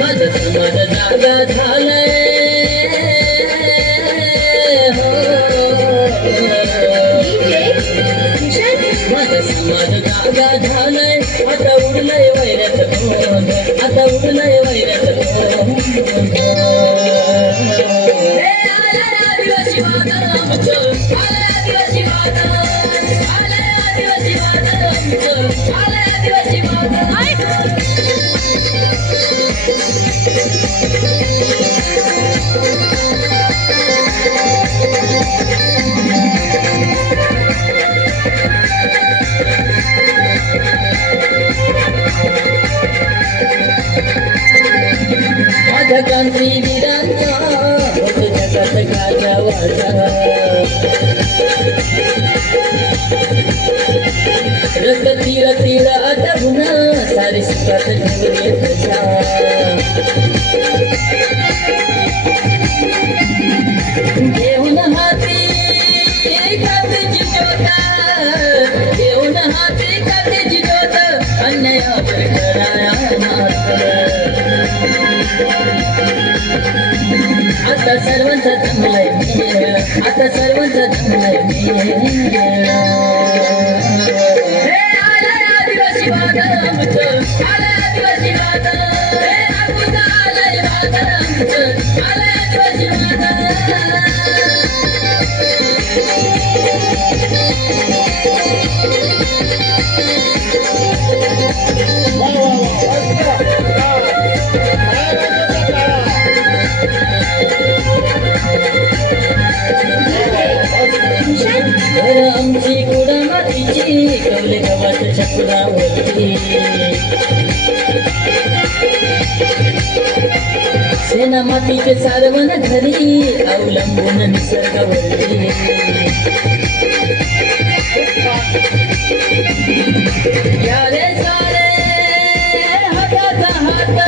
माझं समाज जागा झालंय हो. माझं समाज जागा झालंय आता उडलंय वैराचं गोंध आता उडलंय वैराचं गोंध आदिवासी वादळ आमचं आलंय आदिवासी वादळ आलंय आदिवासी वादळ आमचं आलंय आदिवासी वादळ माझ्या क्रांतीवीरांचा होत जगात गाजा वाजा रक्त तीर तीर आटवून सारी सुखात घेऊन येत जा घेऊन हाती कातेची ज्योत घेऊन हाती कातेची ज्योत अन्यायावर करणारा आता सर्वांचा जमलाय मेळ आता सर्वांचा जमलाय मेळ आलंय आदिवासी वादळ आमचं आलंय आदिवासी वादळ नागपूरचं आलंय वादळ आमचं आलंय आदिवासी वादळ आमची कुडा मातीची कवले गव्हात चक्रावरती सेना मातीचे सारवण घरी अवलंबून निसर्गावरती यारे सारे हाताचा हात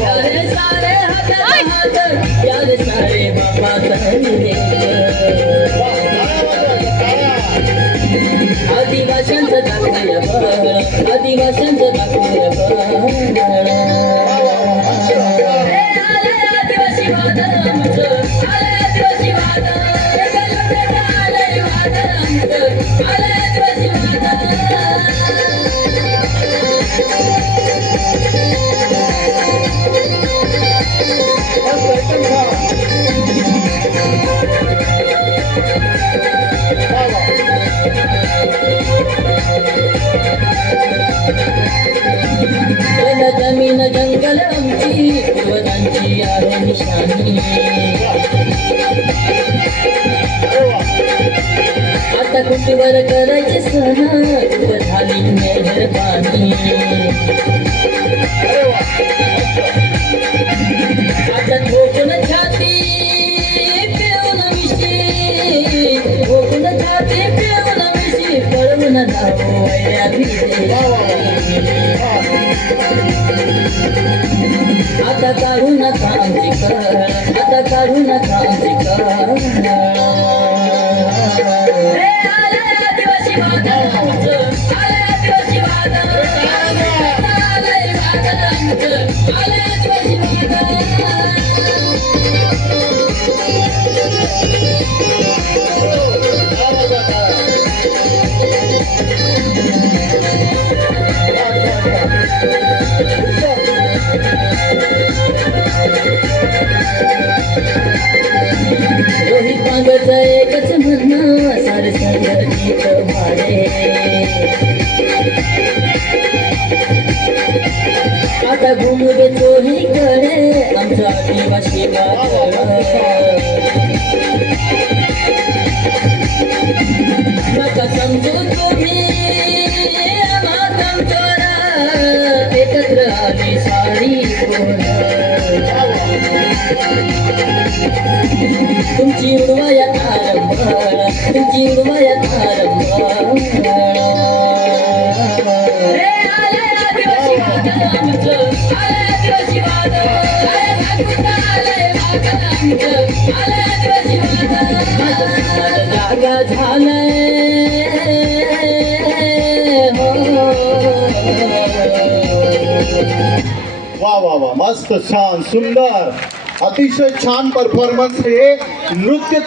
यारे सारे हाताचा हात यारे सारे बापाचा आदिवाशांचं दाखवूया बळ आदिवाशांचं दाखवूया बळ आदिवासी वादळ आमचं आलंय आदिवासी वादळ आलंय वादळ आमचं आलंय आदिवासी वादळ जमीन जंगल आमची पूर्वजांची आहे निशाणी आता कुटीवर करायचे सण खूप झाली मेहरबानी आता ठोकून छाती पिळून मिशी ठोकून छाती पिळून मिशी पळवून जावो वैऱ्या आता काढू नका आमची कळ आता काढू नका आमची कळ आलंय आदिवासी वादळ आमचं आलंय आदिवासी वादळ आलंय वादळ आमचं आलंय आदिवासी वादळ रोहित पांगचं एकच म्हणणं सारे संगीत भाडे आता घुमू दे चोहीकडे आमचा आदिवासी वादळ नका समजू तुम्ही आम्हा कमजोरा एकत्र आली सारी तुमची उडवायात आरंभळ तुमची उडवायात आरंभळ आलंय आदिवासी वादळ आमचं आलंय आदिवासी वादळ आलंय आमचं आलंय आदिवासी वादळ जागा झालंय वा वा वा, मस्त, छान, सुंदर, अतिशय छान परफॉर्मन्स हे नृत्य